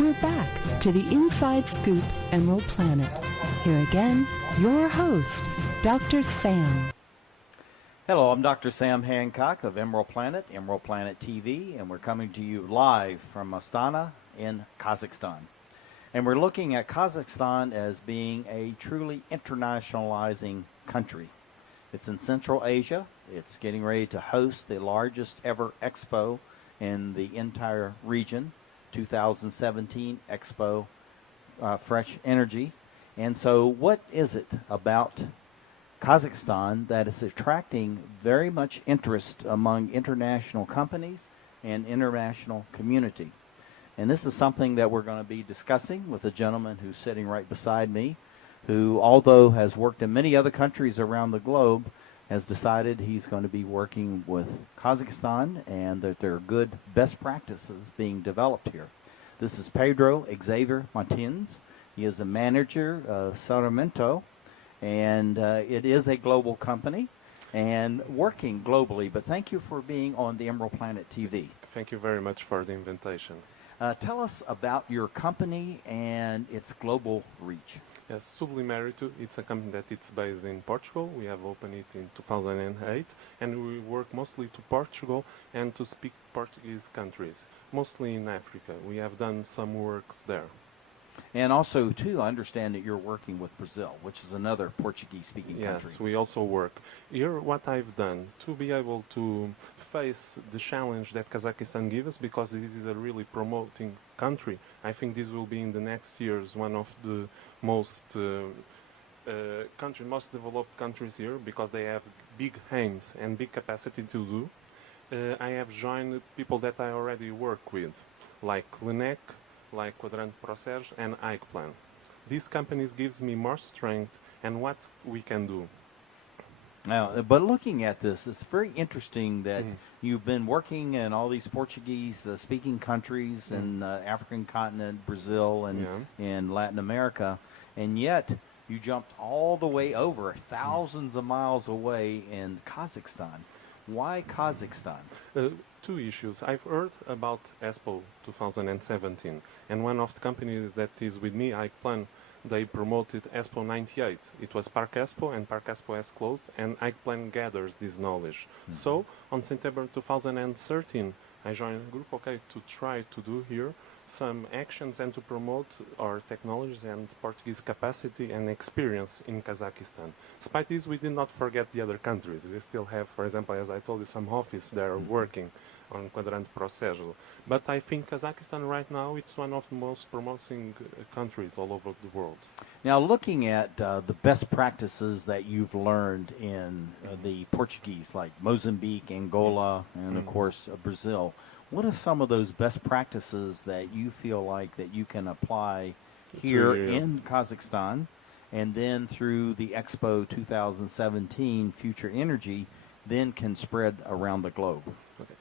We're back to the Inside Scoop Emerald Planet. Here again, your host, Dr. Sam. Hello, I'm Dr. Sam Hancock of Emerald Planet TV, and we're coming to you live from Astana in Kazakhstan. And we're looking at Kazakhstan as being a truly internationalizing country. It's in Central Asia. It's getting ready to host the largest ever expo in the entire region, 2017 Expo Fresh Energy. And so what is it about Kazakhstan that is attracting very much interest among international companies and international community? And this is something that we're going to be discussing with a gentleman who's sitting right beside me, who, although has worked in many other countries around the globe, has decided he's going to be working with Kazakhstan and that there are good best practices being developed here. This is Pedro Xavier Martins. He is a manager of Sarmiento, and it is a global company and working globally. But thank you for being on the Emerald Planet TV. Thank you very much for the invitation. Tell us about your company and its global reach. Yes, Sublimarito, it's a company that it's based in Portugal. We have opened it in 2008, and we work mostly to Portugal and to speak Portuguese countries, mostly in Africa. We have done some works there. And also, too, I understand that you're working with Brazil, which is another Portuguese-speaking country. Yes, we also work. Here, what I've done to be able to face the challenge that Kazakhstan gives us, because this is a really promoting country. I think this will be in the next years one of the most most developed countries here, because they have big aims and big capacity to do. I have joined people that I already work with, like Linec, like Quadrant Process and Eichplan. These companies gives me more strength and what we can do. Now, but looking at this, it's very interesting that you've been working in all these Portuguese-speaking countries in African continent, Brazil, and in Latin America, and yet you jumped all the way over thousands of miles away in Kazakhstan. Why Kazakhstan? Two issues. I've heard about Expo 2017, and one of the companies that is with me, Eichplan, they promoted Expo 98. It was Park Expo, and Park Expo has closed, and Eichplan gathers this knowledge. So, on September 2013, I joined a group, to try to do here some actions and to promote our technologies and Portuguese capacity and experience in Kazakhstan. Despite this, we did not forget the other countries. We still have, for example, as I told you, some office there working on Quadrant Processo. But I think Kazakhstan right now, it's one of the most promising countries all over the world. Now, looking at the best practices that you've learned in the Portuguese, like Mozambique, Angola, and of course Brazil, what are some of those best practices that you feel like that you can apply here in Kazakhstan, and then through the Expo 2017 Future Energy, then can spread around the globe? Okay.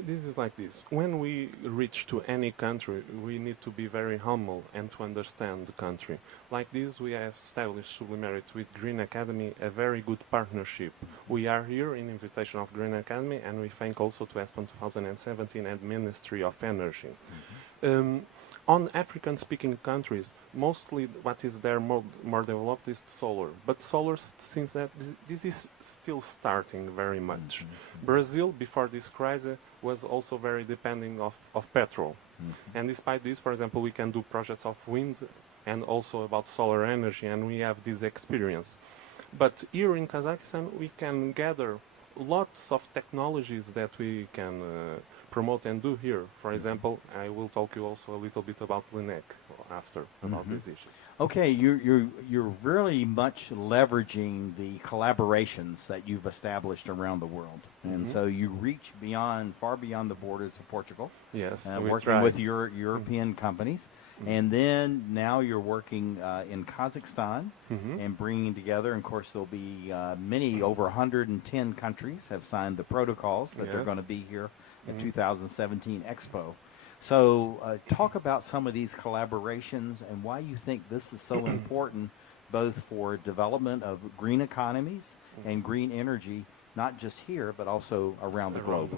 This is like this. When we reach to any country, we need to be very humble and to understand the country. Like this, we have established Sublimerit with Green Academy a very good partnership. We are here in invitation of Green Academy, and we thank also to ESPON 2017 and Ministry of Energy. On African-speaking countries, mostly what is there more developed is solar. But solar, since that this is still starting very much. Brazil, before this crisis, was also very depending of petrol. And despite this, for example, we can do projects of wind and also about solar energy, and we have this experience. But here in Kazakhstan, we can gather lots of technologies that we can promote and do here. For example, I will talk you also a little bit about Linec after, about these issues. Okay, you're really much leveraging the collaborations that you've established around the world, and so you reach far beyond the borders of Portugal. Yes, working with your European companies, and then now you're working in Kazakhstan and bringing together. And of course, there'll be many over 110 countries have signed the protocols that they're going to be here at 2017 Expo. So talk about some of these collaborations and why you think this is so important, both for development of green economies and green energy, not just here, but also around the globe.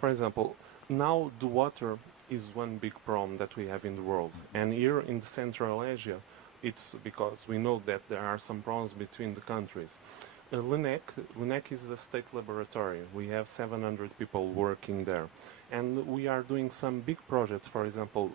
For example, now the water is one big problem that we have in the world. And here in Central Asia, it's because we know that there are some problems between the countries. LUNEC is a state laboratory. We have 700 people working there. And we are doing some big projects, for example,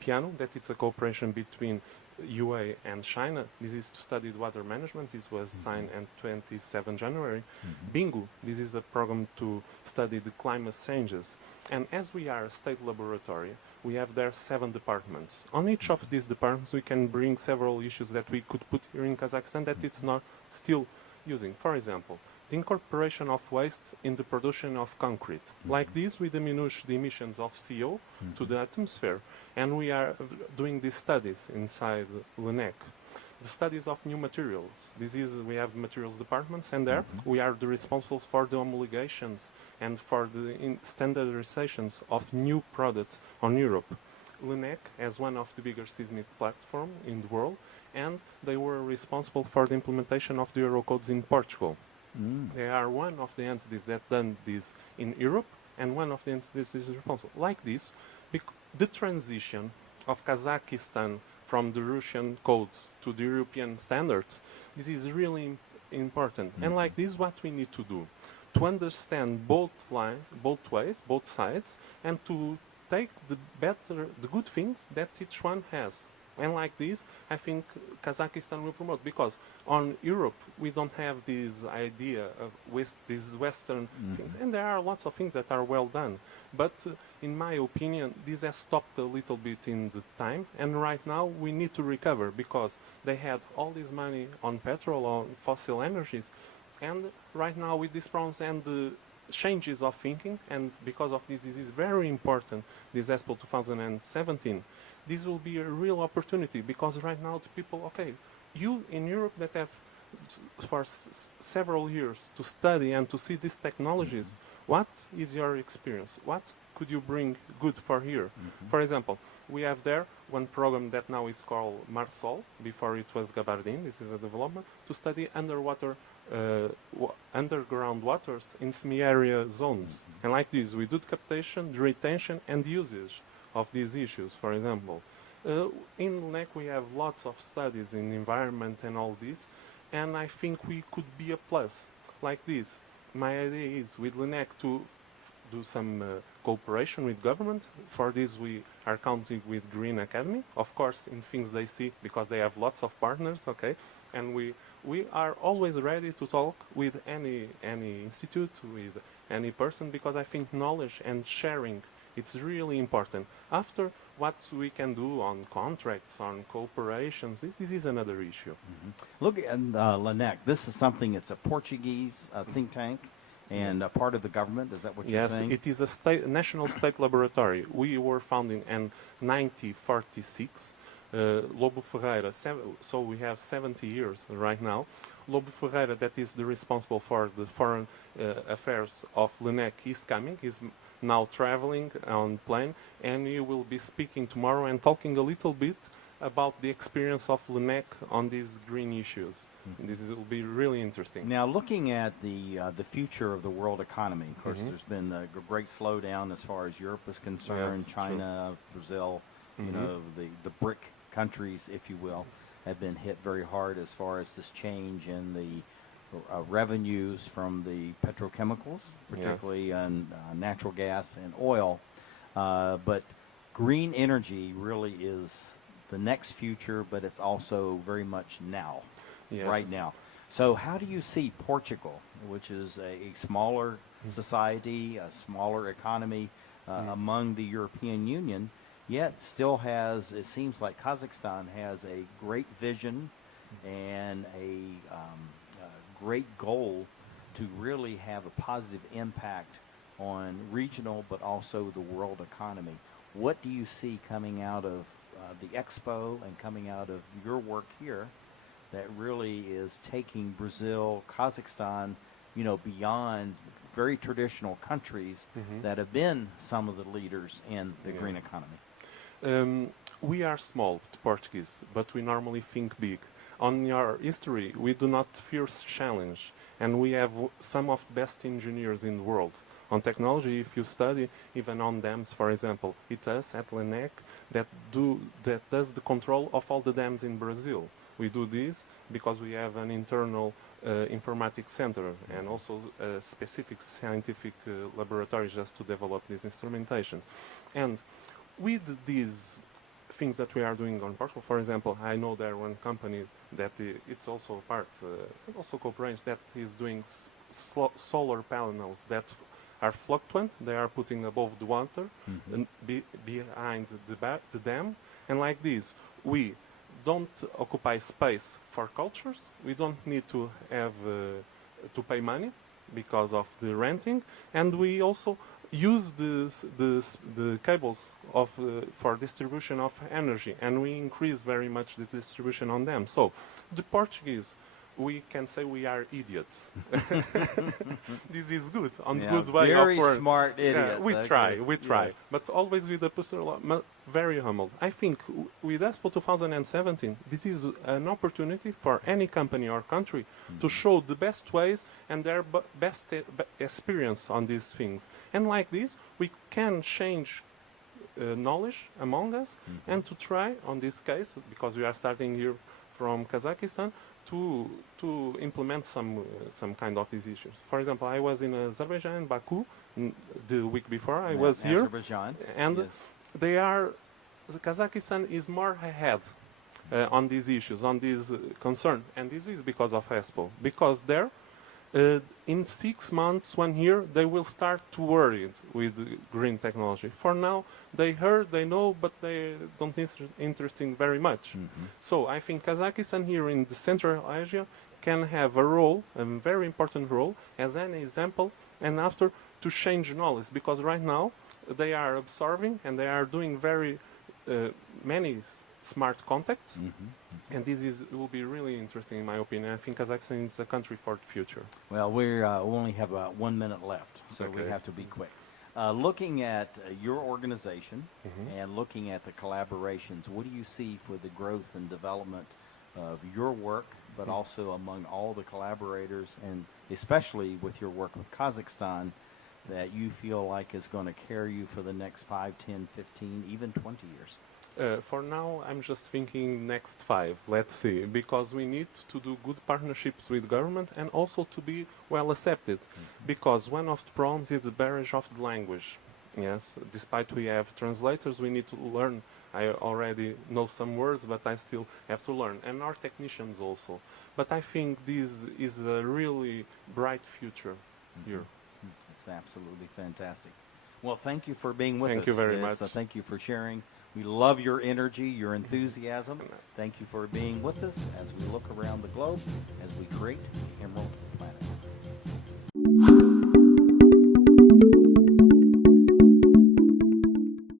PIANO, that it's a cooperation between UA and China. This is to study water management. This was signed on 27 January. Bingo, this is a program to study the climate changes. And as we are a state laboratory, we have there 7 departments. On each of these departments, we can bring several issues that we could put here in Kazakhstan that it's not still using. For example, the incorporation of waste in the production of concrete. Like this, we diminish the emissions of CO to the atmosphere, and we are doing these studies inside LUNEC. The studies of new materials. We have materials departments, and there we are the responsible for the homologations and for the standardizations of new products on Europe. LUNEC has one of the biggest seismic platforms in the world, and they were responsible for the implementation of the Eurocodes in Portugal. They are one of the entities that done this in Europe, and one of the entities is responsible. Like this, the transition of Kazakhstan from the Russian codes to the European standards, this is really important. And like this, what we need to do, to understand both ways, both sides, and to take the good things that each one has. And like this, I think Kazakhstan will promote, because on Europe we don't have this idea of these Western things, and there are lots of things that are well done. But in my opinion, this has stopped a little bit in the time, and right now we need to recover, because they had all this money on petrol, on fossil energies, and right now with these problems and the changes of thinking, and because of this is very important, this Expo 2017, this will be a real opportunity, because right now the people, okay, you in Europe that have for several years to study and to see these technologies, what is your experience? What could you bring good for here? For example, we have there one program that now is called Marsol, before it was Gabardine, this is a development, to study underground waters in semi-area zones. And like this, we do captation, retention, and usage of these issues, for example. In LUNEC we have lots of studies in environment and all this, and I think we could be a plus like this. My idea is with LUNEC to do some cooperation with government. For this we are counting with Green Academy, of course in things they see, because they have lots of partners, okay, and we are always ready to talk with any institute, with any person, because I think knowledge and sharing, it's really important. After, what we can do on contracts, on cooperations, this is another issue. Look at LUNEC. This is something, it's a Portuguese think tank and a part of the government. Is that what you're saying? Yes, it is a national state laboratory. We were founded in 1946. Lobo Ferreira, so we have 70 years right now. Lobo Ferreira, that is the responsible for the foreign affairs of LUNEC, is coming. He's now traveling on plane, and he will be speaking tomorrow and talking a little bit about the experience of LUNEC on these green issues. This will be really interesting. Now, looking at the future of the world economy, of course, there's been a great slowdown as far as Europe is concerned. Yes, China, Brazil, you know, the BRIC countries, if you will, have been hit very hard as far as this change in the revenues from the petrochemicals, particularly on natural gas and oil. But green energy really is the next future, but it's also very much now, right now. So how do you see Portugal, which is a smaller society, a smaller economy among the European Union, yet still has, it seems like Kazakhstan has a great vision and a great goal to really have a positive impact on regional but also the world economy. What do you see coming out of the Expo and coming out of your work here that really is taking Brazil, Kazakhstan, you know, beyond very traditional countries that have been some of the leaders in the green economy? We are small, Portuguese, but we normally think big. On our history, we do not fear challenge, and we have some of the best engineers in the world. on technology. If you study even on dams, for example, it does at LENEC that does the control of all the dams in Brazil. We do this because we have an internal informatics center and also a specific scientific laboratory just to develop this instrumentation. And with these things that we are doing on Portugal, for example, I know there one company that it's also part, also corporation that is doing solar panels that are fluctuant. They are putting above the water and behind the dam. And like this, we don't occupy space for cultures. We don't need to have to pay money because of the renting, and we also use the cables of for distribution of energy, and we increase very much the distribution on them. So the Portuguese, we can say we are idiots. This is good, on the good way. Very smart idiots. We try, Yes. but always with a personal, very humble. I think with Expo 2017, this is an opportunity for any company or country to show the best ways and their best experience on these things. And like this, we can change knowledge among us and to try, on this case, because we are starting here from Kazakhstan, to implement some kind of these issues. For example, I was in Azerbaijan, Baku, the week before. I was here, Azerbaijan, and yes. Kazakhstan is more ahead on these issues, on these concerns, and this is because of Expo. Because there, in 6 months, 1 year, they will start to worry with green technology. For now, they heard, they know, but they don't interesting very much. So I think Kazakhstan here in the Central Asia can have a role, a very important role, as an example, and after to change knowledge, because right now they are absorbing and they are doing very many smart contacts, and this will be really interesting in my opinion. I think Kazakhstan is a country for the future. Well, we only have about 1 minute left, so we have to be quick. Looking at your organization and looking at the collaborations, what do you see for the growth and development of your work, but also among all the collaborators, and especially with your work with Kazakhstan, that you feel like is going to carry you for the next 5, 10, 15, even 20 years? For now, I'm just thinking next 5, let's see, because we need to do good partnerships with government and also to be well accepted, because one of the problems is the barrier of the language. Yes, despite we have translators, we need to learn. I already know some words, but I still have to learn, and our technicians also. But I think this is a really bright future here. It's absolutely fantastic. Well, thank you for being with us. Thank you very much. Thank you for sharing. We love your energy, your enthusiasm. Thank you for being with us as we look around the globe, as we create Emerald